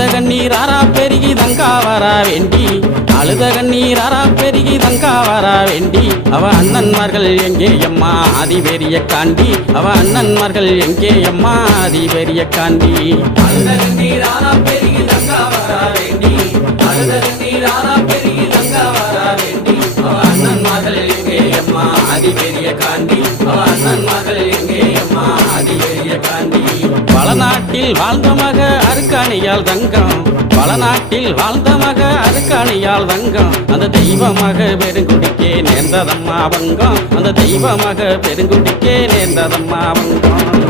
அழுத கண்ணீராரா பெருகி தங்கா வரா வேண்டி அழுத கண்ணீராரா பெருகி தங்கா வரா வேண்டி அவ அண்ணன்மார்கள் எங்கே அம்மா ஆதிபெரிய காண்டி அவ அண்ணன்மார்கள் எங்கே அம்மா ஆதிபெரிய காண்டி அழுத கண்ணீராரா பெருகி தங்கா வரா வேண்டி அழுத கண்ணீராரா பெருகி தங்கா வரா வேண்டி அவ அண்ணன்மார்கள் எங்கே அம்மா ஆதிபெரிய காண்டி அவ அண்ணன்மார்கள் எங்கே அம்மா ஆதிபெரிய காண்டி பல நாட்டில் வாழ்ந்த மக அருக்காணியால் தங்கம் பல நாட்டில் வாழ்ந்த மக அருக்காணியால் தங்கம் அந்த தெய்வமாக பெருங்குடிக்கே நேர்ந்ததம்மா வங்கம் அந்த தெய்வமாக பெருங்குடிக்கே நேர்ந்ததம்மா வங்கம்